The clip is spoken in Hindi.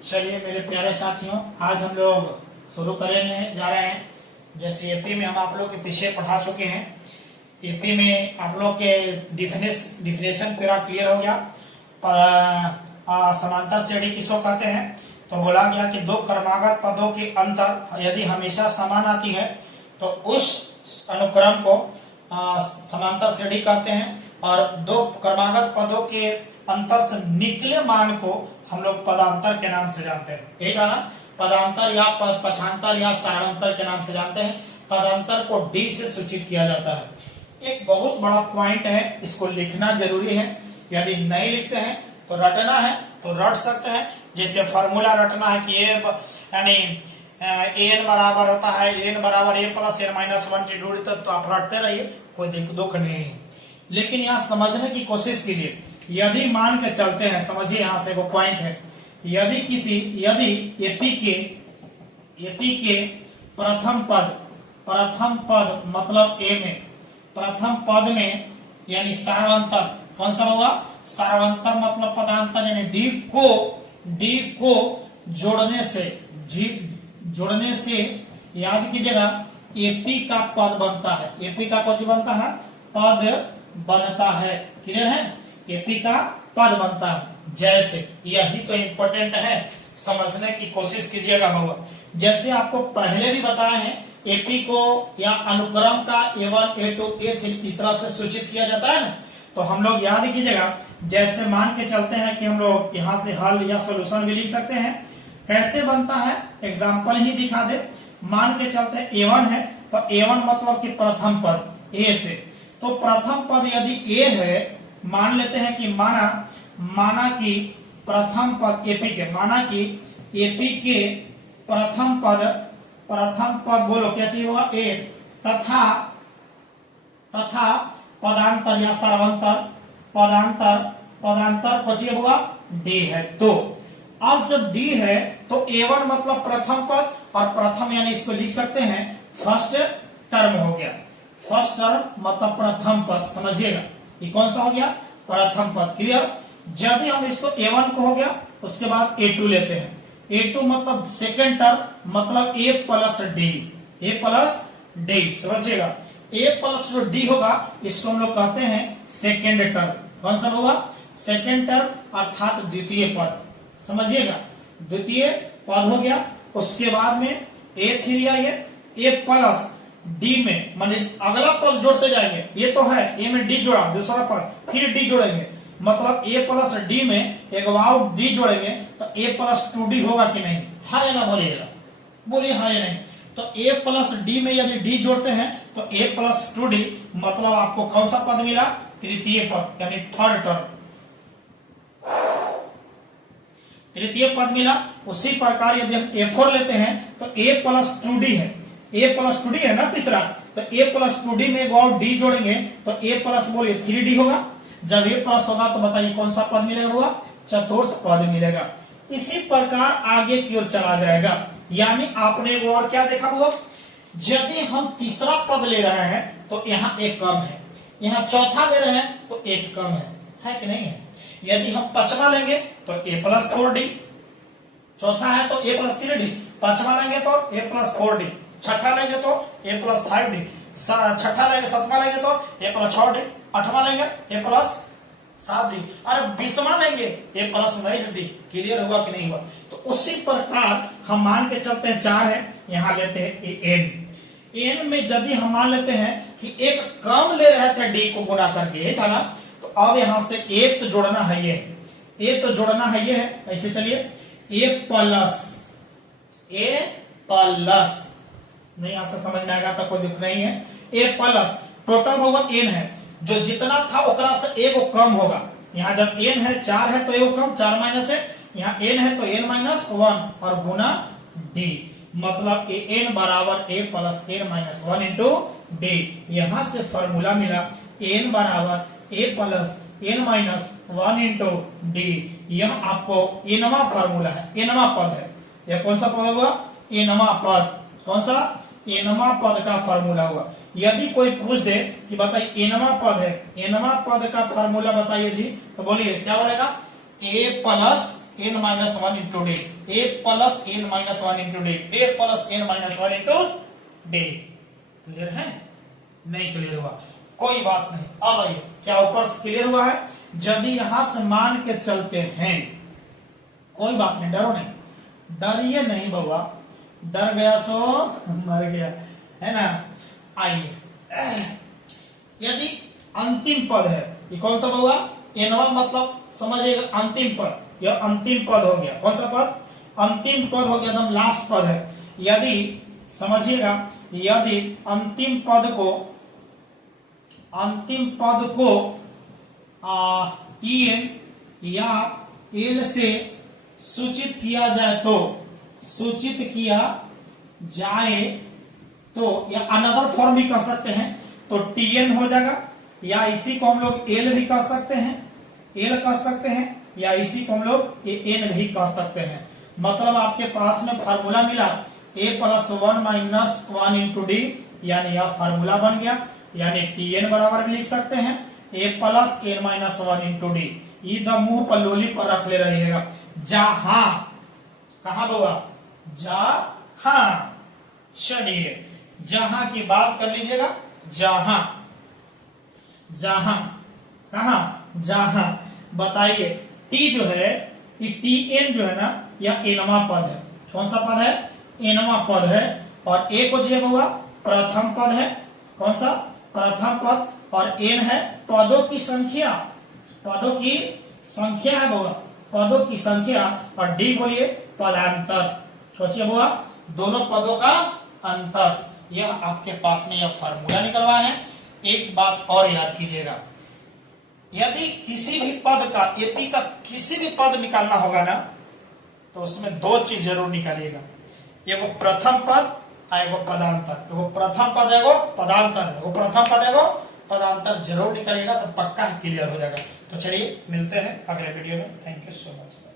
चलिए मेरे प्यारे साथियों, आज हम लोग शुरू करने जा रहे हैं। जैसे एपी में हम आप लोग के पीछे पढ़ा चुके हैं। एपी में आप लोग के डिफिनेशन पूरा क्लियर हो गया। समांतर श्रेणी किसको कहते हैं, तो बोला गया कि दो क्रमागत पदों के अंतर यदि हमेशा समान आती है तो उस अनुक्रम को समांतर श्रेणी कहते हैं, और दो क्रमागत पदों के अंतर से निकले मान को हम लोग पदांतर के नाम से जानते हैं। यही था ना, पदांतर या पक्षांतर या सारांतर के नाम से जानते हैं। पदांतर को डी से सूचित किया जाता है। एक बहुत बड़ा पॉइंट है, इसको लिखना जरूरी है। यदि नहीं लिखते हैं तो रटना है तो रट सकते हैं। जैसे फॉर्मूला रटना है कि यानी एन बराबर होता है एन बराबर ए प्लस एन माइनस 1 तो आप रटते रहिए, कोई दुख नहीं है। लेकिन यहाँ समझने की कोशिश कीजिए। यदि मान के चलते हैं, समझिए यहाँ से वो पॉइंट है, यदि एपी के प्रथम पद मतलब ए में प्रथम पद में यानी सारांतर कौन सा होगा, सारांतर मतलब पदांतर यानी डी को जोड़ने से याद कीजिएगा एपी का पद बनता है। एपी का कुछ बनता है, पद बनता है। क्लियर है, एपी का पद बनता है। जैसे यही तो इम्पोर्टेंट है, समझने की कोशिश कीजिएगा बाबा। जैसे आपको पहले भी बताया है, एपी को या अनुक्रम का A1 A2 A3 तीसरा से सूचित किया जाता है ना, तो हम लोग याद कीजिएगा। जैसे मान के चलते हैं कि हम लोग यहाँ से हल या सॉल्यूशन भी लिख सकते हैं। कैसे बनता है एग्जाम्पल ही दिखा दे। मान के चलते हैं A1 है तो A1 मतलब कि प्रथम पद ए से, तो प्रथम पद यदि ए है, मान लेते हैं कि माना कि प्रथम पद एपी के प्रथम पद बोलो क्या चाहिए होगा ए, तथा पदांतर या सारांतर पदांतर को चाहिए होगा डी है। तो अब जब डी है तो A1 मतलब प्रथम पद, और प्रथम यानी इसको लिख सकते हैं फर्स्ट टर्म हो गया। फर्स्ट टर्म मतलब प्रथम पद, समझिएगा ये कौन सा हो गया, प्रथम पद। क्लियर। यदि हम इसको A1 को हो गया, उसके बाद A2 लेते हैं। A2 मतलब सेकेंड टर्म मतलब A प्लस डी, समझिएगा। A प्लस जो डी होगा इसको हम लोग कहते हैं सेकेंड टर्म। कौन सा होगा, सेकेंड टर्म अर्थात द्वितीय पद, समझिएगा। द्वितीय पद हो गया। उसके बाद में A3 आइए, A प्लस डी में मान अगला पद जोड़ते जाएंगे। ये तो है ए में डी जोड़ा, दूसरा पद फिर डी जोड़ेंगे, मतलब ए प्लस डी में एक वाउ डी जोड़ेंगे तो ए प्लस 2D होगा कि नहीं, हाँ या ना बोलिएगा, बोलिए हाँ या नहीं। तो ए प्लस डी में यदि डी जोड़ते हैं तो ए प्लस 2D मतलब आपको कौन सा पद मिला, तृतीय पद यानी थर्ड टर्म, तृतीय पद मिला। उसी प्रकार यदि हम A4 लेते हैं तो A प्लस 2D है, A प्लस 2D है ना तीसरा, तो A प्लस 2D में एक और D जोड़ेंगे तो A प्लस बोलिए 3D होगा। जब A प्लस होगा तो बताइए कौन सा पद मिलेगा, होगा चतुर्थ पद मिलेगा। इसी प्रकार आगे की ओर चला जाएगा। यानी आपने वो और क्या देखा वो, यदि हम तीसरा पद ले रहे हैं तो यहाँ एक कम है, यहाँ चौथा ले रहे हैं तो एक कम है कि नहीं है। यदि हम पांचवा लेंगे तो A प्लस 4D, चौथा है तो A प्लस 3D, पांचवा लेंगे तो A प्लस 4D, छठा लेंगे तो A प्लस 5D, छठा लेंगे सातवां लेंगे तो A प्लस 6D, आठवां लेंगे A प्लस 7D, और 20वां लेंगे A प्लस 9D। क्लियर हुआ कि नहीं हुआ। तो उसी प्रकार हम मान के चलते हैं 4 है, यहाँ लेते हैं n में यदि हम मान लेते हैं कि एक कम ले रहे थे D को गुना करके, ये था ना, तो अब यहां से एक तो जोड़ना है ये तो जोड़ना है ये है। ऐसे चलिए A प्लस नहीं, यहां से समझ में आएगा तो कोई दुख नहीं है। A प्लस टोटल होगा n है, जो जितना था ओकरा से ए को कम होगा। यहाँ जब n है 4 है तो ए को कम, 4 माइनस है, यहाँ n है तो n माइनस 1 और गुना d, मतलब n बराबर a plus n minus 1 into D. यहाँ से फॉर्मूला मिला n बराबर a plus n minus 1 into D. यह आपको nवां फॉर्मूला है, nवां पद है। यह कौन सा पद होगा, nवां पद। कौन सा, nवां पद का फॉर्मूला होगा। यदि कोई पूछ दे कि बताइए nवां पद है, nवां पद का फॉर्मूला बताइए जी, तो बोलिए क्या बोलेगा, a plus n minus one into D, a plus n minus one into D, a plus n minus one into D. Clear है? नहीं क्लियर हुआ कोई बात नहीं। अब आइए क्या ऊपर से क्लियर हुआ है? यदि यहां से मान के चलते हैं, कोई बात नहीं, डरो नहीं, डरिए नहीं बाबा, डर गया सो मर गया, है ना। आइए, यदि अंतिम पद है, ये कौन सा होगा? एनवा मतलब समझिएगा अंतिम पद, यह अंतिम पद हो गया। कौन सा पद? अंतिम पद हो गया, एकदम लास्ट पद है। यदि समझिएगा, यदि अंतिम पद को en या l से सूचित किया जाए तो या अनदर फॉर्म भी कह सकते हैं, तो tn हो जाएगा, या इसी को हम लोग l भी कह सकते हैं, l कह सकते हैं, या इसी को हम लोग n भी कह सकते हैं। मतलब आपके पास में फार्मूला मिला a plus one minus one into D, यानी यह फार्मूला बन गया, यानी tn बराबर भी लिख सकते हैं a plus n minus one into D. इधर मुंह पर लोली पर रख ले रहिएगा, जहां, कहा होगा? जहां। चलिए जहां की बात कर लीजिएगा, जहां, कहा? जहां। बताइए टी जो है, ये tn जो है ना, यह एनवा पद है। कौन सा पद है? एनवा पद है। और ए को जो होगा प्रथम पद है। कौन सा? प्रथम पद। और n है पदों की संख्या, है होगा, पदों की संख्या। और डी बोलिए पदांतर, सोचिए होगा दोनों पदों का अंतर। यह आपके पास में यह फार्मूला निकलवा है। एक बात और याद कीजिएगा, यदि किसी भी पद का, एपी का किसी भी पद निकालना होगा ना, तो उसमें दो चीज जरूर निकालिएगा, एगो प्रथम पद और एगो पदांतर। एगो प्रथम पद, एगो पदांतर, एगो प्रथम पद, एगो पदांतर जरूर निकालिएगा, तो पक्का क्लियर हो जाएगा। तो चलिए मिलते हैं अगले वीडियो में। Thank you so much.